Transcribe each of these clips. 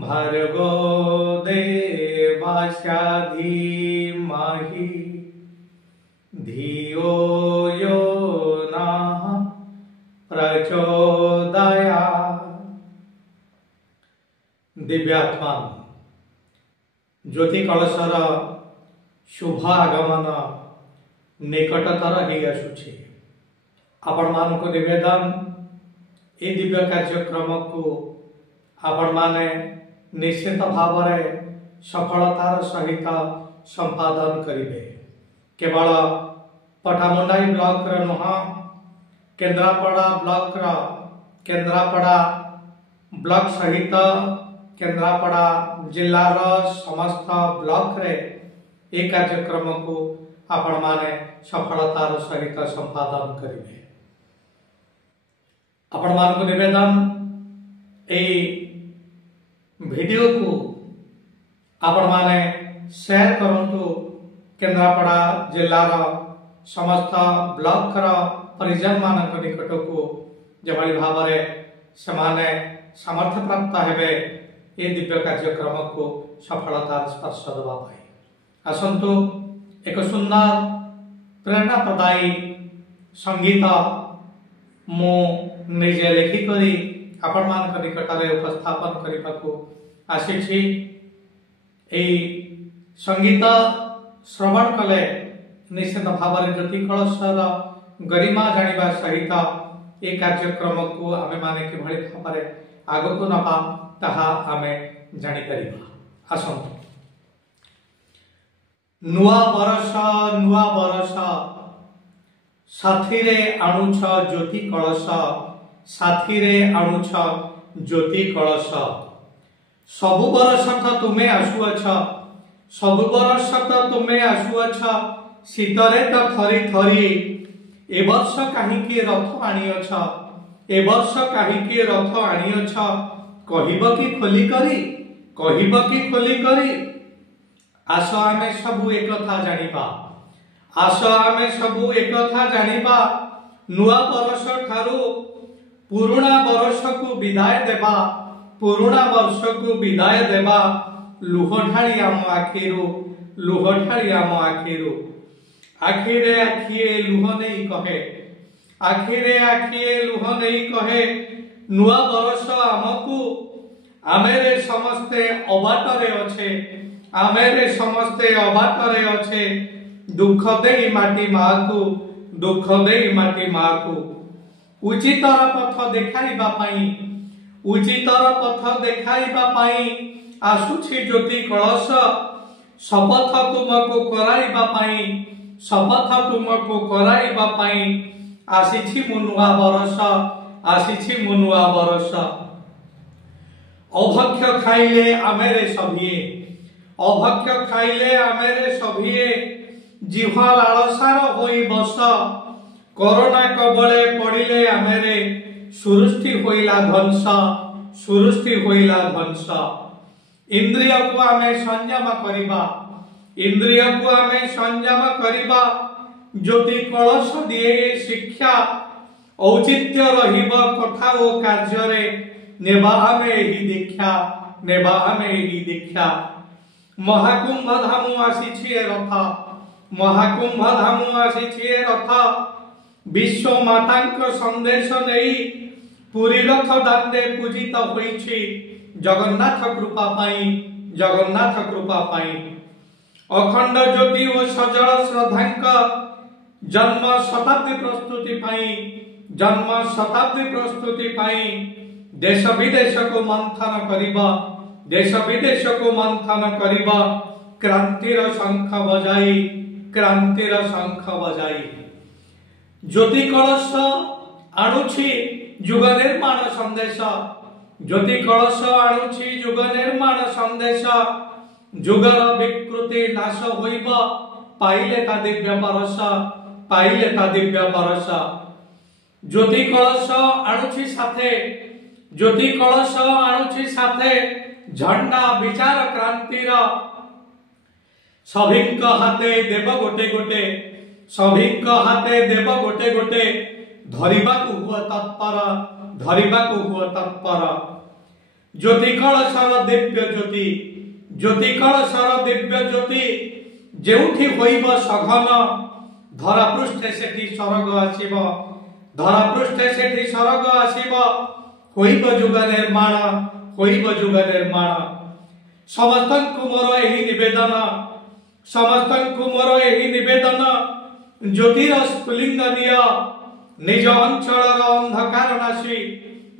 भर्गो देवस्य धीमहि धियो यो नः प्रचोदयात्। दिव्यात्मा ज्योति कलशर शुभ आगमन निकटतर हो आसुछि। आपण मानक निवेदन ए दिव्य कार्यक्रम को आपण माने निश्चित भाव सफलतार सहित संपादन करिवे। केवल पटामुंडाई ब्लॉक नुह केन्द्रापड़ा ब्लॉक सहित केन्द्रापड़ा जिलार समस्त ब्लॉक रे ए कार्यक्रम को आपण माने सफलतार सहित संपादन करिवे। आपण मानक निवेदन ए वीडियो को आपण माने शेयर करंतु। केन्द्रापड़ा जिलार समस्त ब्लॉक परिजन मानक निकट को जभली भाव से सामर्थ्य प्राप्त हेबे ए दिव्य कार्यक्रम को सफलतार स्पर्श देवा पाई। आसंतु एक सुंदर प्रेरणा प्रदायी संगीत मु निजे लिखिकरी आपण मानक निकट उपस्थापन करने को आसी। संगीत श्रवण कले निश्चित भाव ज्योति कलशर गरिमा जानिबा सहित ए कार्यक्रम को आमे माने किभଳି भाव आगो को नपा ताहा आमे जानि परिबा। आसंतु नुआ बरस साथी रे आणुछ ज्योति कलश, साथी रे आणुछ ज्योति कलश। सबु बरसक तुमे आसुअछ, सबु बरसक तुमे आसुअछ, शीतरे तो थरी थरी। ए वर्ष काहीकि रथ आनिअछ, ए वर्ष काहीकि रथ आनिअछ। कहिब कि खोली करी, कहिब कि खोली करी। आस आमे सबु एक कथा जानिबा, आस आमे सबु एक कथा जानिबा। नुआ बरस ठारू पुरुणा बरस को विदाय देबा, पुरुणा वर्ष को विदाय देबा। लुह ढाली आम आखिरु, लुह ढाली आम आखिरु। आखिरे आखिए लुह नहीं कहे, आखिरे आखिए लुह नहीं कहे। नुआ बरस आमकु आमेरे समस्ते अबाटरे अच्छे, आमेरे समस्ते अबाटरे अच्छे। दुख देई माटी माकु, दुख देई माटी माकु। उचितर पथ देखाइबा पाई, उचितर पथ देखाइबा पाई आसुछि ज्योति कलश। शपथ तुमको कराइबा पाई, शपथ तुमको कराइबा पाई आसीछि मो नुआ बरस, आसीछि मो नुआ बरस। अभक्ष्य खाइले आमेरे सभिए, अभक्ष्य खाइले आमेरे सभिए। जिह्वा लालसार होई बस, कोरोना कबले पड़िले आमेरे। सुरुष्टि होइला ध्वंस, सुरुष्टि होइला ध्वंस। इंद्रिय को आमे संयम करिबा, इंद्रिय को आमे संयम करिबा। ज्योति कलश दिए शिक्षा, औचित्य रहिब कथा ओ कार्य। नेबा आमे एही दीक्षा, नेबा आमे एही दीक्षा। महाकुंभ धामु आसीछि रथ, महाकुंभ धामु आसीछि रथ। विश्व मातांक संदेश नहीं पुरी रथ दांडे पूजित होइछि। जगन्नाथ कृपा पाई, जगन्नाथ कृपा पाई। अखंड ज्योति ओ सजल श्रद्धांक जन्म शताब्दी प्रस्तुति पाई, जन्म शताब्दी प्रस्तुति पाई। देश विदेश को मंथन करिबा, देश विदेश को मंथन करिबा। क्रांतिर शंख बजाई, क्रांतिर शंख बजाई। ज्योति कलश आणुछि युग निर्माण संदेश, ज्योति कलश आणुछि युग निर्माण संदेश। जुगर विकृति नाश होइब पाइले ता दिव्य परस, पाइले ता दिव्य परस। ज्योति कलश आणुछि साथे, ज्योति कलश आणुछि साथे। झंडा विचार क्रांतिर सभिंक हाथे देव गोटे गोटे, सभिंक हाथे देव गोटे गोटे। धरिबाकु हुआ तत्पर, धरिबाकु हुआ तत्पर। ज्योति कलशर दिव्य ज्योति ज्योति कलशर दिव्य ज्योति जेउठी होइब सघन धरा पृष्ठे सेठी स्वर्ग आसीब धरा पृष्ठे सेठी स्वर्ग आसीब होइब जुग निर्माण होइब जुग निर्माण समस्तंकु मोर एही निवेदन समस्तंकु मोर एही निवेदन ज्योतिर स्फुलिंग दिया निज अंचलर अंधकार नाशी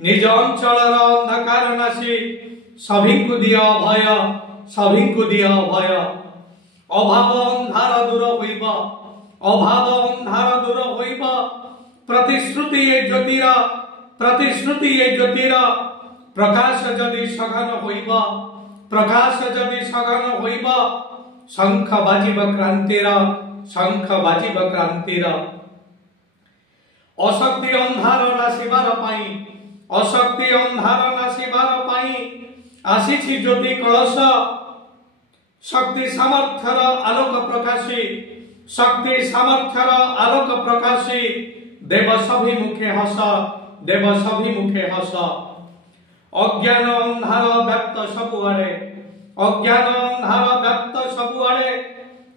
निज अंचलर अंधकार नाशी सभिंकु दिया अभय सभिंकु दिया अभय अभाव अंधार दूर होइब अभाव अंधार दूर होइब प्रतिश्रुति ए ज्योतिर प्रकाश जदि सघन होइब प्रकाश जदि सघन होइब शंख बाजिब क्रांतिर शंख बाजिब क्रांतिर अशक्ति अंधार नाशिबार पाई अशक्ति अंधार नाशिबार पाई आसीछि ज्योति कलश शक्ति सामर्थ्यर आलोक प्रकाशी शक्ति सामर्थ्यर आलोक प्रकाशी देव सभी मुखे हस देव सभी मुखे हस अज्ञान अंधार व्याप्त सबुआड़े अज्ञान अंधार व्याप्त सबुआड़े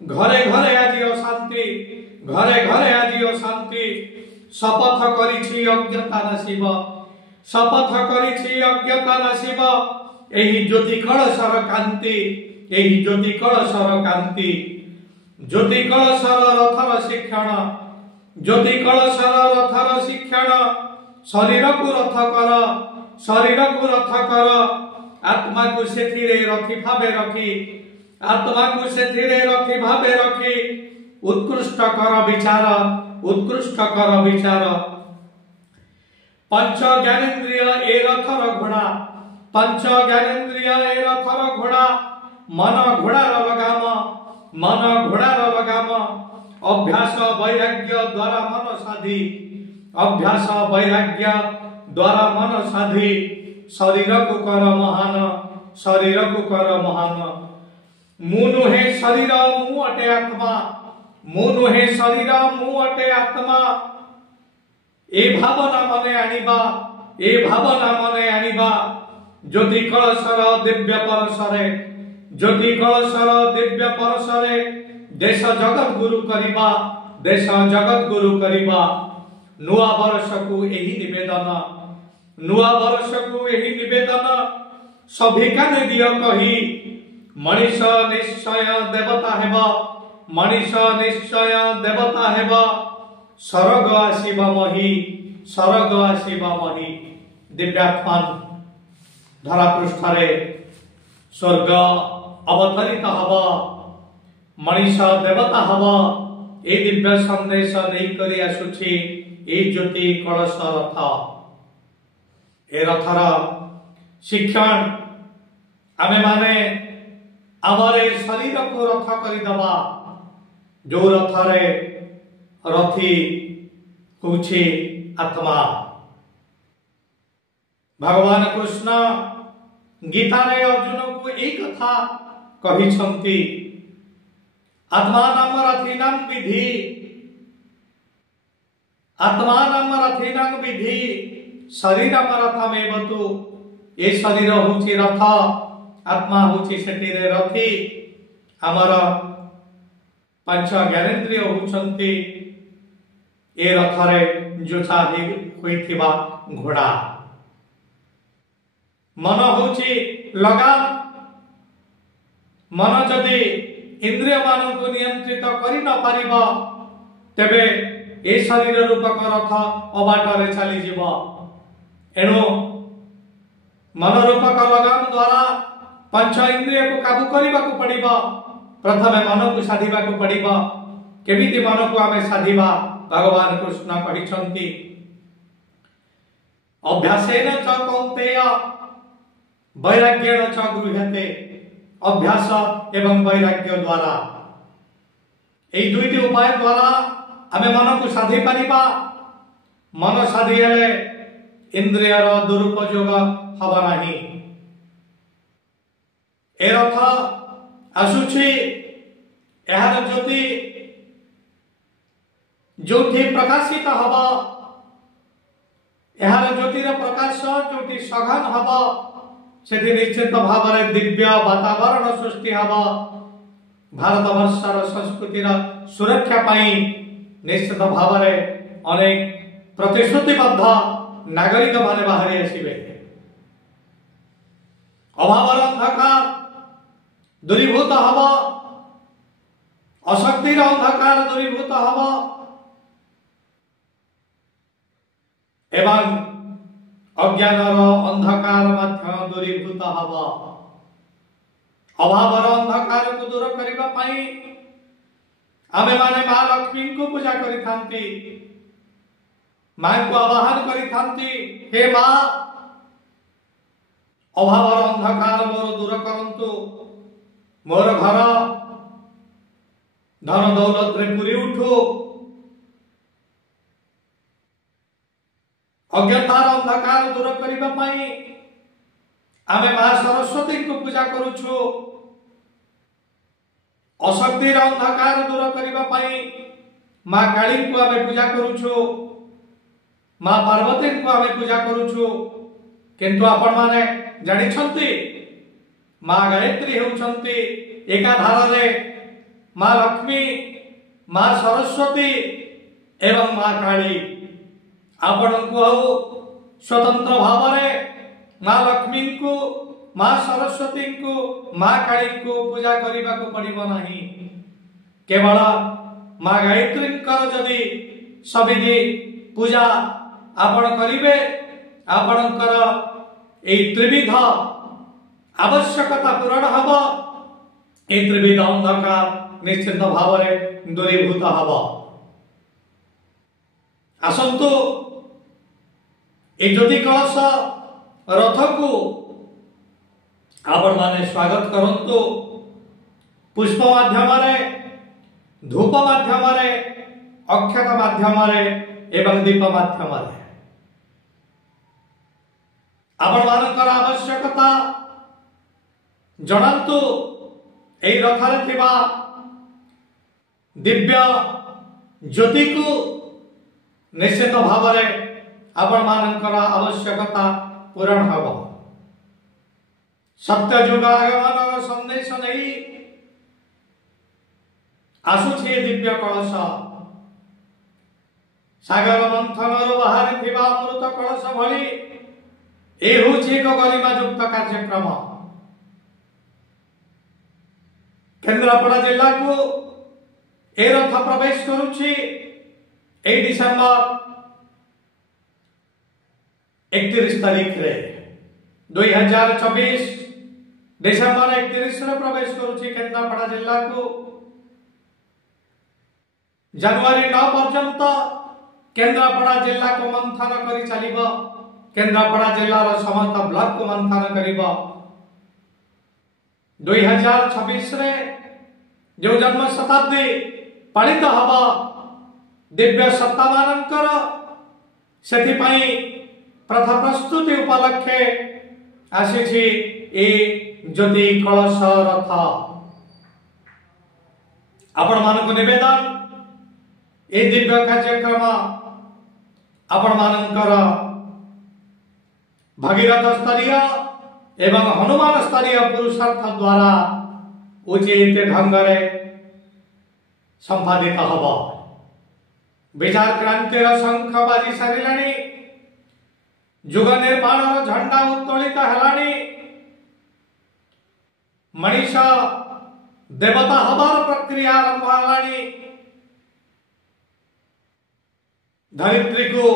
घरे घरे आज अशांति घरे घरे आज अशांति शपथ करिछि अज्ञता नाशिब शपथ करिछि अज्ञता नाशिब एही ज्योति कलशर कांति एही ज्योति कलशर कांति ज्योति कलशर रथर शिक्षण ज्योति कलशर रथर शिक्षण शरीर को रथ कर आत्मा को सेथिरे रथी भावे रखी आत्मा को सेथिरे रथी भावे रखी उत्कृष्ट कर विचार पंच ज्ञानेन्द्रिय ए रथर घोड़ा पंच ज्ञानेन्द्रिय ए रथर घोड़ा मन घोड़ार लगाम अभ्यास वैराग्य द्वारा मन साधी अभ्यास वैराग्य द्वारा मन साधी शरीर को कर महान शरीर को कर महान मु नुहे शरीर मु अटे आत्मा मु नुहे शरीर मु अटे आत्मा ए भावना मने आनिबा ए भावना मने आनिबा ज्योति कलशर दिव्य परशरे ज्योति कलशर दिव्य परशरे देश जगत गुरु करिबा देश जगत गुरु करिबा नुआ वर्ष को एही निवेदन नुआ वर्ष को एही निवेदन सभी काने दियो कही मनीष निश्चय देवता हेबा मनीष निश्चय देवता हेबा सरग आसीब मही दिव्यात्मान धरा पृष्ठरे स्वर्ग अवतरित हब मनीष देवता हब ए दिव्य संदेश नहीं करी आसुछि ए ज्योति कलश रथ ए रथर शिक्षण आमे माने आमरे शरीर को रथ करिदबा जो रथरे रथी होछि आत्मा भगवान कृष्ण गीता रे अर्जुन को एक कथा कहिसंती आत्मा नाम रथिनां विधि शरीर रथमेव तु ए शरीर होछि रथ आत्मा होछि सेटिरे रथी आमर पंच ज्ञानेन्द्रिय होछंती ए रथरे जोछा होइथिबा घोड़ा मन होछि लगाम मन जदि इंद्रिय मान को नियंत्रित करि न पारिबा तेबे ए शरीर रूपक रथ अबाटरे चली जीव एणु मन रूपक लगाम द्वारा पंच इंद्रिय को काबू करने को पड़िबा प्रथमे मन को साधिबा को पड़िबा केमिति मन को आमे साधिबा भगवान कृष्ण कहिसंती अभ्यासेन च कौन्तेय वैराग्येण च गृह्यते अभ्यास एवं वैराग्य द्वारा एई दुईटी उपाय द्वारा आमे मन को साधि पारिबा मन साधि हेले इंद्रियर दुरुपयोग हबा नाही ए रथ आसुछि एहार ज्योति जोठी प्रकाशित हब एहार ज्योतिर प्रकाश जोठी सघन हब से निश्चित भाव में दिव्य वातावरण सृष्टि हब। भारत वर्षर संस्कृतिर सुरक्षा पाई निश्चित भाव में अनेक प्रतिश्रुतिबद्ध नागरिक माने बाहरी आसिबे। अभावर अंधकार दूरीभूत हब, अशक्तिर अंधकार दूरीभूत हब एवं अज्ञानर अंधकार मध्य दूरीभूत हब। अभावर अंधकार को दूर करिबा पई आमे माने मां लक्ष्मी को पूजा करिथांती, मां को आवाहन करिथांती, हे मां अभावर अंधकार मोर दूर करंतु, मोर घर धन दौलत रे पूरी उठू, अज्ञातार अंधकार दूर करिबा पई आमे मां सरस्वती को पूजा करूछु। अशक्तिर अंधकार दूर करिबा पई मां काली को आमे पूजा करूछु, मां पार्वती को आमे पूजा करूछु। किंतु आपण माने जानि छंती मां गायत्री हेउछंती एका धार रे मां लक्ष्मी, मां सरस्वती एवं मां काली। आपण को स्वतंत्र भाव में मां लक्ष्मी को, मां सरस्वती को, मां काली को पूजा करने को पड़िबो नहीं। केवल मां गायत्री जदि सविधि पूजा आपण करिवे, आपणकर ए त्रिविध आवश्यकता पूरण हब। ए त्रिविध अंधकार निश्चित भाव में दूरीभूत हब। आसंतु ए ज्योति कलश रथ को आपण माने स्वागत करंतु। पुष्प माध्यम रे, धूप माध्यम रे, अक्षत माध्यम रे एवं दीप माध्यम रे आपण मानकर आवश्यकता जणांतु। ए रथरे थिबा दिव्य ज्योति को निश्चित भाव में आपण मानकर आवश्यकता पूरण हब। सत्य युग आगमन संदेश नहीं आसुछि दिव्य कलश। सागर मंथन बाहर थिबा अमृत कलश भली ए होछि एक गरिमायुक्त कार्यक्रम। केन्द्रापड़ा जिला को ए रथ प्रवेश करुछि 1 डिसेम्बर 31 तारीख रे 2024 डिसेम्बर 31 रे प्रवेश करुछि केन्द्रापड़ा जिला को। जनवरी 9 पर्यंत केन्द्रापड़ा जिला को मंथन करी चलिबो। केन्द्रापड़ा जिलार समस्त ब्लॉक को मंथन करिबो। 2026 रे जो जन्म शताब्दी पालित हब दिव्य सत्ता मानकर सेति पई प्रथा प्रस्तुति उपलक्षे आसीछि ए ज्योति कलश रथ। आपण मानक निवेदन ए दिव्य कार्यक्रम आपण मानकर भगीरथ स्तरीय एवं हनुमान स्तरीय पुरुषार्थ द्वारा उचित ढंग रे संपादित हब। विचार क्रांतिर शंख बाजी सारिलानी, युग निर्माण झंडा उत्तोलित हेलानी, मनीष देवता हबार प्रक्रिया आरंभ हेलानी। धरित्री को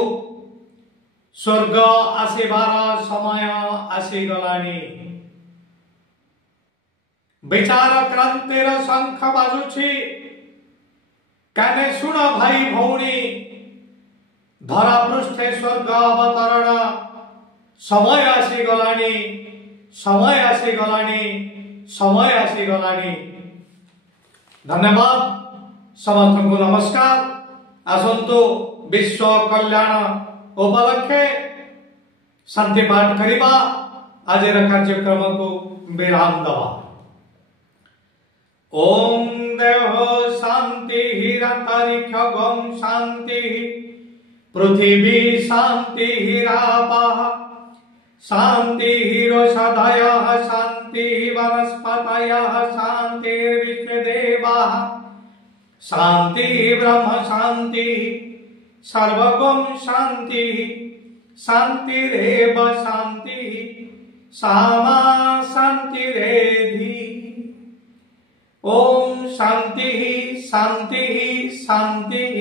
स्वर्ग आसीबार समय आसीगलानी। विचार क्रांतिर शंख बाजुछि, काने सुन भाई भौणी, धरा पृष्ठे स्वर्ग अवतरण समय आसीगलानी, समय आसीगलानी, समय आसीगलानी। धन्यवाद। समस्त को नमस्कार। आसंतु विश्व कल्याण उपलक्षे शांति पाठ करिबा। आज कार्यक्रम को विराम दवा। ओम देहो शांति हिरतरिक्ष गम शांति पृथ्वी शांति हिरापः शान्तिरोषधयः शान्तिः वनस्पतयः शान्तिर्विश्वदेवाः शान्तिः ब्रह्म शान्तिः सर्वगं शान्तिः शान्तिरेव शान्तिः सामा शान्तिरेधि। ओम शान्तिः शान्तिः शान्तिः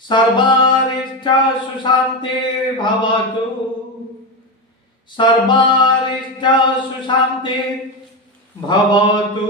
सर्वारिष्ट सुशान्तिर्भवतु सर्वारिष्ट सुशान्तिर्भवतु।